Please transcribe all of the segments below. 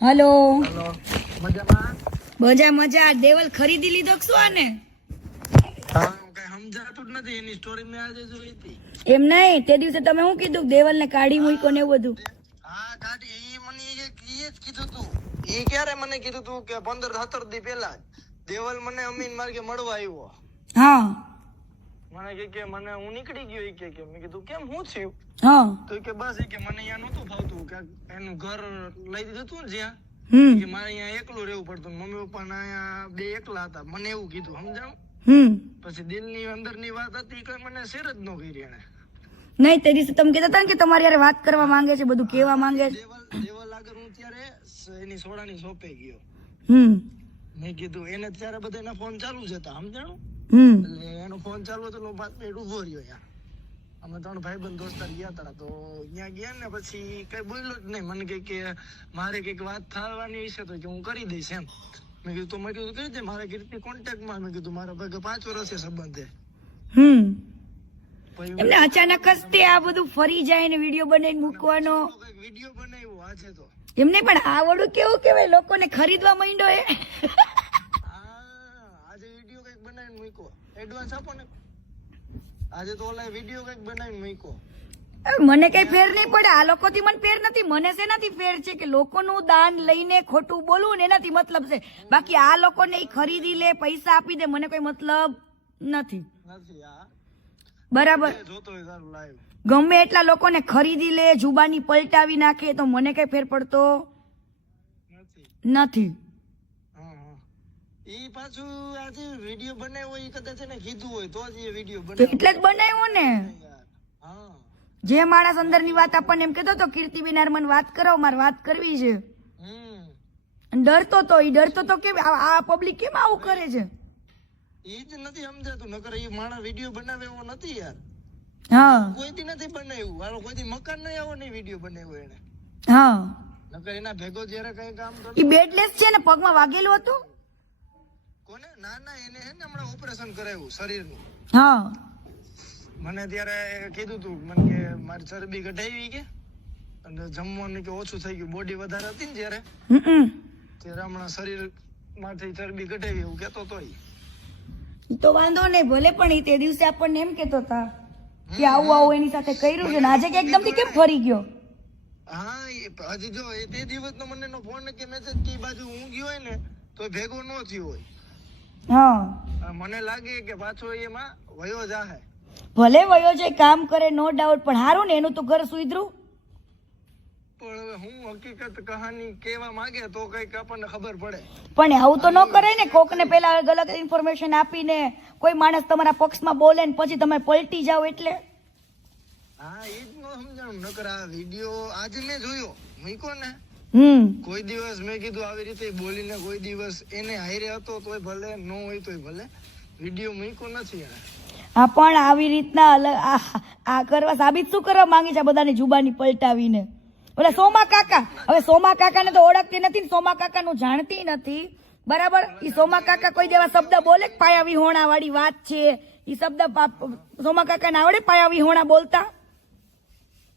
Hello. મજા મજા. દેવલ ખરીદી લીધો શું આને? એમ નહીં? તે દિવસે તમે શું કીધું? દેવલ ને કાઢી મૂકો ને એવું બધું? એ કીધું તું. ઈ ક્યારે મને કીધું તું કે પંદર સત્તર દી પેલા દેવલ મને અમીન માર્ગે મળવા આવ્યો. હા. મને કે કે મને હું નીકળી ગયો કે કે મેં કીધું કેમ? હું થયું? હા. તો કે બસ કે મને અહીંયા નહોતું ભાવતું કે એનું ઘર લઈ દીધું હતું ને જ્યાં? કે મારે અહીંયા એકલું રહેવું પડતું મમ્મી પપ્પા અહીંયા બે એકલા હતા. મને એવું કીધું સમજાણું? પછી દિલની અંદરની વાત હતી કે મને શેર જ ન કરી એને નહીં તે દિવસે તમે કીધા હતા ને કે તમારી યાર વાત કરવા માંગે છે બધું કેવા માંગે છે. દેવલ આગળ હું ત્યારે એની સોડાની સોંપે ગયો. હમ. મેં કીધું એને ત્યારે બધા ફોન ચાલુ જ હતા સમજાણું? હમ. એનો ફોન ચાલુ હતો પાંચ મિનિટ ઊભો રહ્યો અમે ત્રણ ભાઈબંધ દોસ્તાર ગયા હતા તો ત્યાં ગયા ને પછી કઈ બોલ્યો જ નહીં. મને કે કે મારે કંઈક વાત થવાની હશે તો કે હું કરી દઈશ એમ. મેં કીધું તો મેં કીધું કઈ રીતે મારા કીર્તિ કોન્ટેક્ટમાં મેં. કીધું મારા ભાઈ પાંચ વર્ષે સંબંધ. હમ. એમને અચાનક જ તે આ બધું ફરી જાય ને વીડિયો બનાવીને મૂકવાનો. વીડિયો બનાવ્યો આજે તો. એમને પણ આ વડું કેવું કેવાય લોકોને ખરીદવા માંડ્યો એ હા આજે વીડિયો કંઈક બનાવીને મૂક્યો. એડવાન્સ આપો ને. આજે તો ઓલા વીડિયો કંઈક બનાવીને મૂક્યો. મને કઈ ફેર નહીં પડે. આ લોકોથી મને ફેર નથી. મને શેનાથી ફેર છે કે લોકોનું દાન લઈને ખોટું બોલવું ને એનાથી મતલબ છે. બાકી આ લોકોને ખરીદી લે પૈસા આપી દે મને કોઈ મતલબ નથી. બરાબર. ગમે એટલા લોકોને ખરીદી લે જુબાની પલટાવી નાખે તો મને કઈ ફેર પડતો નથી. ઈ પાછું આજે વિડિયો બનાવ્યો ઈ કદાચ એને કીધું હોય તો જ એ વીડિયો બનાવ્યો. એટલે જ બનાવ્યો ને? હા. જે માણસ અંદરની વાત આપણને એમ કેતો તો કીર્તિબેન યાર મને વાત કરો મારે વાત કરવી છે. ડરતો તો ઈ ડરતો તો કેમ આ પબ્લિક કેમ આવું કરે છે? એ જ નથી સમજાતું નકર એ માણસ વીડિયો બનાવે એવો નથી યાર. હા. કોઈથી નથી બનાવ્યું. કોઈ કોઈથી મકાન નહીં આવો નહીં વીડિયો બનાવ્યો એને હા. નકર એના ભેગો જયારે કઈ કામ એ બેડલેસ છે ને પગમાં વાગેલું હતું? કોને? ના ના એને હે ને હમણાં ઓપરેશન કરાવ્યું શરીરનું. હા. મને ત્યારે કીધું તું મને કે મારી ચરબી ઘટાવી કે? અને જમવાનું કે ઓછું થઈ ગયું બોડી વધારે હતી ને હમ ત્યારે હમણાં શરીરમાંથી ચરબી ઘટાવી એવું કેતો તો તો વાંધો નહીં ભલે પણ એ તે દિવસે આપણને એમ કેતો હતા કે આવું આવું એની સાથે કર્યું છે ને આજે કે એકદમથી કેમ ફરી ગયો? હા એ હજી જો એ તે દિવસનો મને એનો ફોન કે મેસેજ કે બાજુ હું ગયો હોય ને તો ભેગો ન થયો હોય. હા. મને લાગે કે પાછો એમાં વયો જાહે. ભલે વયો છે કામ કરે નો ડાઉટ પણ હારું ને એનું તો ઘર સુધરું. પણ હું હકીકત કહાની કહેવા માંગે તો કંઈક આપણને ખબર પડે. પણ આવું તો ન કરે ને કોકને પેલા અલગ ઇન્ફોર્મેશન આપીને કોઈ માણસ તમારા પક્ષમાં બોલે ને પછી તમે પલટી જાઓ એટલે? હા એ જ ન સમજાણું નકર આ વીડિયો આજે મેં જોયો. મૂકો ને. કોઈ દિવસ મેં કીધું આવી રીતે બોલીને કોઈ દિવસ એને હારે હતો તોય ભલે ન હોય તોય ભલે. વીડિયો મૂક્યો નથી હા પણ આવી રીતના અલગ આ કરવા સાબિત શું કરવા માંગે છે બધાની જુબાની પલટાવીને? ઓલા સોમા કાકા. હવે સોમા કાકાને તો ઓળખતી નથી ને સોમા કાકાનું જાણતી નથી. બરાબર? એ સોમા કાકા કોઈ દેવા શબ્દ બોલે પાયા વિહોણા વાળી વાત છે. એ શબ્દ સોમા કાકાને આવડે પાયા વિહોણા બોલતા ઈ કંઈક ઓડિયો ક્લિપ આ બની હતી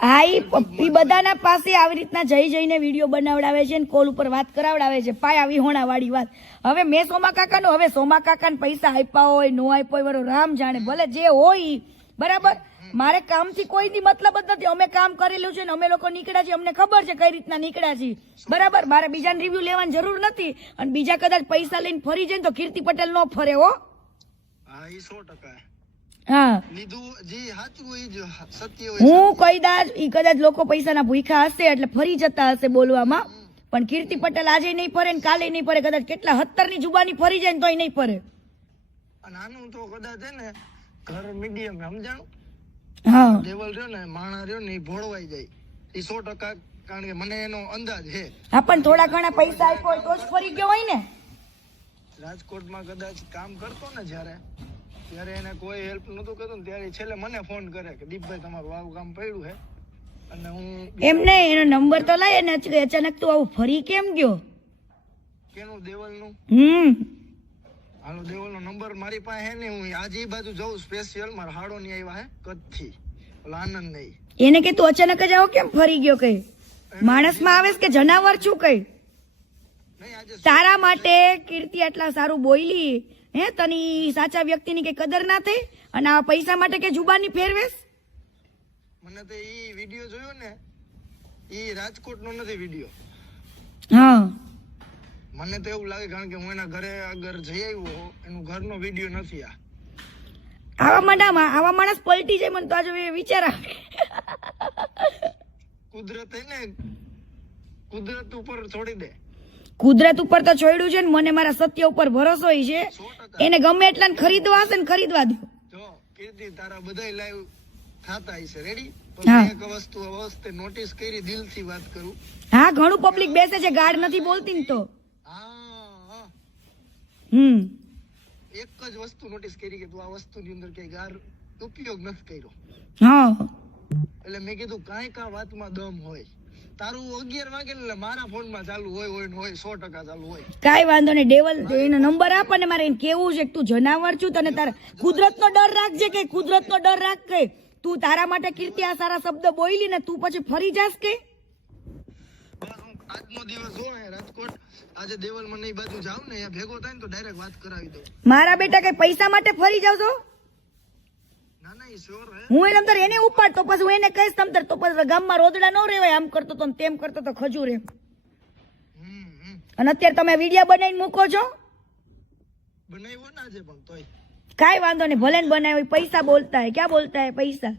હા એ બધાના પાસે આવી રીતના જઈ જઈને વીડિયો બનાવડાવે છે ને કોલ ઉપર વાત કરાવડાવે છે. પાય આવી હોણાવાળી વાત. હવે મેં સોમા કાકાનો હવે સોમા કાકાને પૈસા આપ્યા હોય નો આપ્યા હોય રામ જાણે ભલે જે હોય. બરાબર? મારે કામથી કોઈ દી મતલબ જ નથી. અમે કામ કરેલું છે ને અમે લોકો નીકળ્યા છીએ. અમને ખબર છે કઈ રીતના નીકળ્યા છીએ. બરાબર? મારે બીજાને રિવ્યુ લેવાની જરૂર નથી. અને બીજા કદાચ પૈસા લઈને ફરી જાય તો કીર્તિ પટેલ નો ફરે હો. સો ટકા. હા. હું કદાચ ઈ કદાચ લોકો પૈસાના ભૂખા હશે એટલે ફરી જતા હશે બોલવામાં. પણ કીર્તિ પટેલ આજે નહીં ફરે ને કાલે નહીં ફરે કદાચ કેટલા હત્તરની જુબાની ફરી જાય ને તોય નહીં ફરે. અને આનું તો કદાચ હે ને ઘર મીડિયમ સમજાણું? હા. લેવલ રહ્યો ને માણા રહ્યો ને ભોળવાઈ જાય. એ સો ટકા કારણ કે મને એનો અંદાજ છે. હા પણ થોડા ઘણા પૈસા આપ્યો તો જ ફરી ગયો હોય ને. રાજકોટમાં કદાચ કામ કરતો ને જ્યારે ત્યારે એને કોઈ હેલ્પ નતું કરતું ને ત્યારે છેલ્લે મને ફોન કરે કે દીપભાઈ તમારું આવું કામ પડ્યું છે. અને હું એમ નહીં એનો નંબર તો લઈ અને અચાનક તું આવું ફરી કેમ ગયો? કેનું દેવલનું? હમ. હાલો દેવલનો નંબર મારી પાસે હે ને હું આજે એ બાજુ જઉં સ્પેશિયલ મારા હાડો ની આવ્યા હે કચ્છથી ઓલા આનંદ નહીં એને કે તું અચાનક જ આવો કેમ ફરી ગયો કઈ? માણસમાં આવે કે જનાવર છું કઈ? તારા માટે કીર્તિ આટલા સારું બોયલી. હે તની સાચા વ્યક્તિની કે કદર ના થઈ? અને આ પૈસા માટે કે જુબાની ફેરવેશ? મને તો ઈ વીડિયો જોયો ને ઈ રાજકોટ નો નથી વીડિયો હા. મને તો એવું લાગે કારણ કે હું એના ઘરે અગર જઈ આવ્યો એનું ઘરનો વીડિયો નથી આ. આવા માણામાં આવા માણસ પલટી જાય મને તો આજે વિચાર આવે. કુદરત હે ને કુદરત ઉપર છોડી દે. કુદરત ઉપર તો છોડ્યું છે ને મને મારા સત્ય ઉપર ભરોસો છે. એને ગમે એટલા ખરીદવા હશે ને ખરીદવા દો. તારા બધા લાઈવ થાતા હશે. રેડી એક વસ્તુ આ નોટિસ કરી દિલથી વાત કરું. હા ઘણું પબ્લિક બેસે છે ગાઢ નથી બોલતી ને તો. હા હા. હમ. એક જ વસ્તુ નોટિસ કરી કે તું આ વસ્તુની અંદર કઈ ગાર ઉપયોગ નથી કર્યો. હા. એટલે મેં કીધું કાંઈ કા વાતમાં દમ હોય. તારું અગિયાર વાગે એટલે મારા ફોનમાં ચાલુ હોય હોય હોય સો ટકા ચાલુ હોય. કાંઈ વાંધો નહીં ડેવલ એનો નંબર આપ અને મારે એને કેવું છે કે તું જનાવર છું તને તારા કુદરતનો ડર રાખજે કે કુદરતનો ડર રાખ કે તું તારા માટે કીર્તિ આ સારા શબ્દ બોલી ને તું પછી ફરી જાસ કે? આજનો દિવસ જો રાજકોટ. આજે દેવલ મને બાજુ જાઉં ને ભેગો થાય ને તો ડાયરેક્ટ વાત કરાવી દઉં. મારા બેટા કઈ પૈસા માટે ફરી જાવ છો? હે એને અંદર એને ઉપાડ તો પછી હું એને કહીશ તમતાર તો પછી ગામમાં રોદડા ન રહેવાય આમ કરતો તો ને તેમ કરતો તો ખજૂર એમ. અને અત્યારે તમે વીડિયો બનાવીને મૂકો છો? બનાવ્યો ને કાંઈ વાંધો નહીં, ભલે ને બનાવ્યો પૈસા બોલતા હે ક્યાં બોલતા હે પૈસા?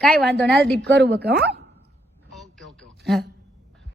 કાઈ વાંધો હાલ દીપ કરું બકે હો.